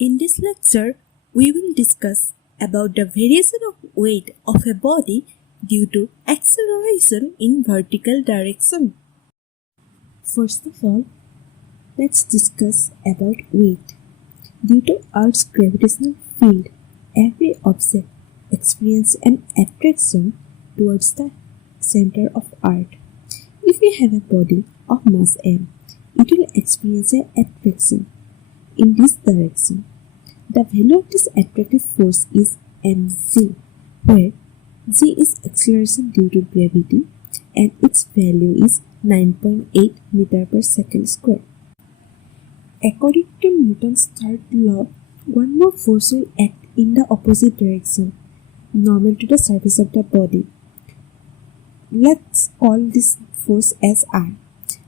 In this lecture, we will discuss about the variation of weight of a body due to acceleration in vertical direction. First of all, let's discuss about weight. Due to Earth's gravitational field, every object experiences an attraction towards the center of Earth. If we have a body of mass m, it will experience an attraction in this direction. The value of this attractive force is mg, where g is acceleration due to gravity and its value is 9.8 meter per second square. According to Newton's third law, one more force will act in the opposite direction, normal to the surface of the body. Let's call this force as R.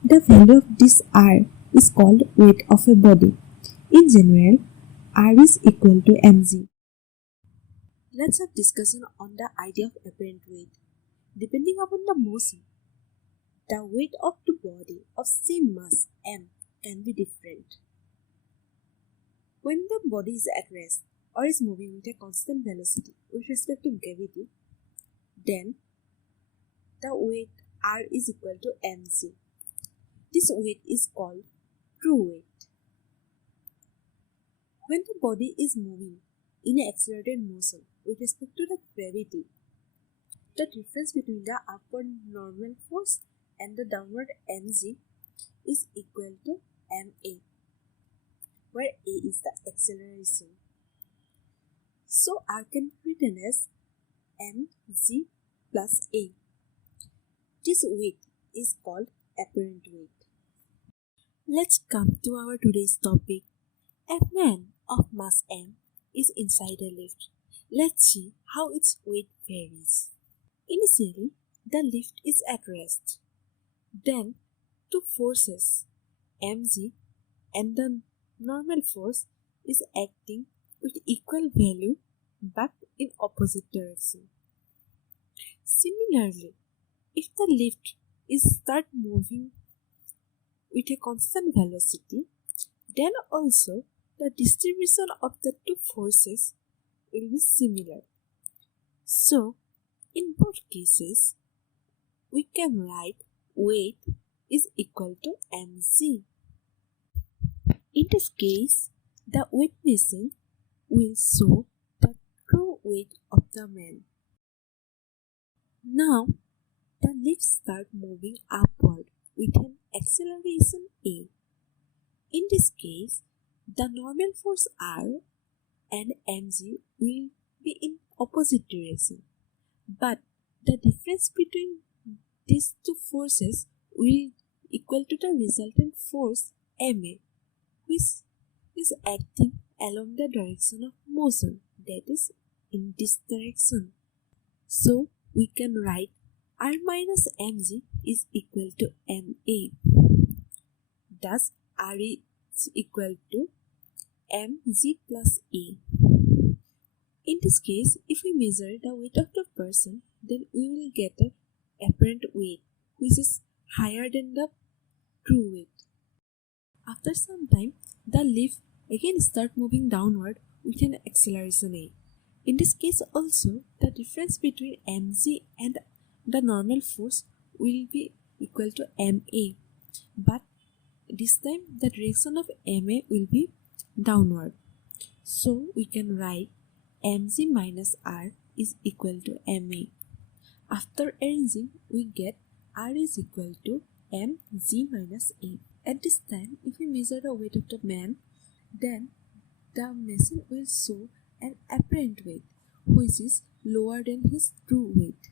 The value of this R is called weight of a body. In general, R is equal to mg. Let's have discussion on the idea of apparent weight. Depending upon the motion, the weight of the body of same mass m can be different. When the body is at rest or is moving with a constant velocity with respect to gravity, then the weight R is equal to mg. This weight is called true weight. When the body is moving in an accelerated motion with respect to the gravity, the difference between the upward normal force and the downward mg is equal to ma, where a is the acceleration. So R can be written as mg plus a. This weight is called apparent weight. Let's come to our today's topic. A man of mass m is inside a lift. Let's see how its weight varies. Initially, the lift is at rest. Then, two forces, mg and the normal force, is acting with equal value but in opposite direction. Similarly, if the lift is start moving with a constant velocity, then also the distribution of the two forces will be similar. So, in both cases, we can write weight is equal to mg. In this case, the weight machine will show the true weight of the man. Now, the lift starts moving upward with an acceleration a. In this case, the normal force R and mg will be in opposite direction, but the difference between these two forces will equal to the resultant force ma, which is acting along the direction of motion, that is in this direction. So we can write R minus mg is equal to ma. Thus R is equal to mg plus a. In this case, if we measure the weight of the person, then we will get an apparent weight which is higher than the true weight. After some time, the lift again starts moving downward with an acceleration a. In this case also, the difference between mg and the normal force will be equal to ma, but this time the direction of ma will be downward. So we can write mg minus r is equal to ma. After arranging, we get r is equal to mg minus a. At this time, if we measure the weight of the man, then the machine will show an apparent weight which is lower than his true weight.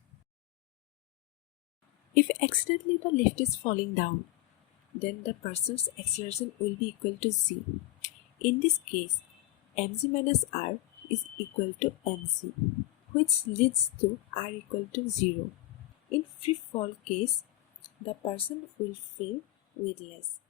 If accidentally the lift is falling down, then the person's acceleration will be equal to z. In this case, mg minus r is equal to mc, which leads to r equal to 0. In free fall case, the person will feel weightless.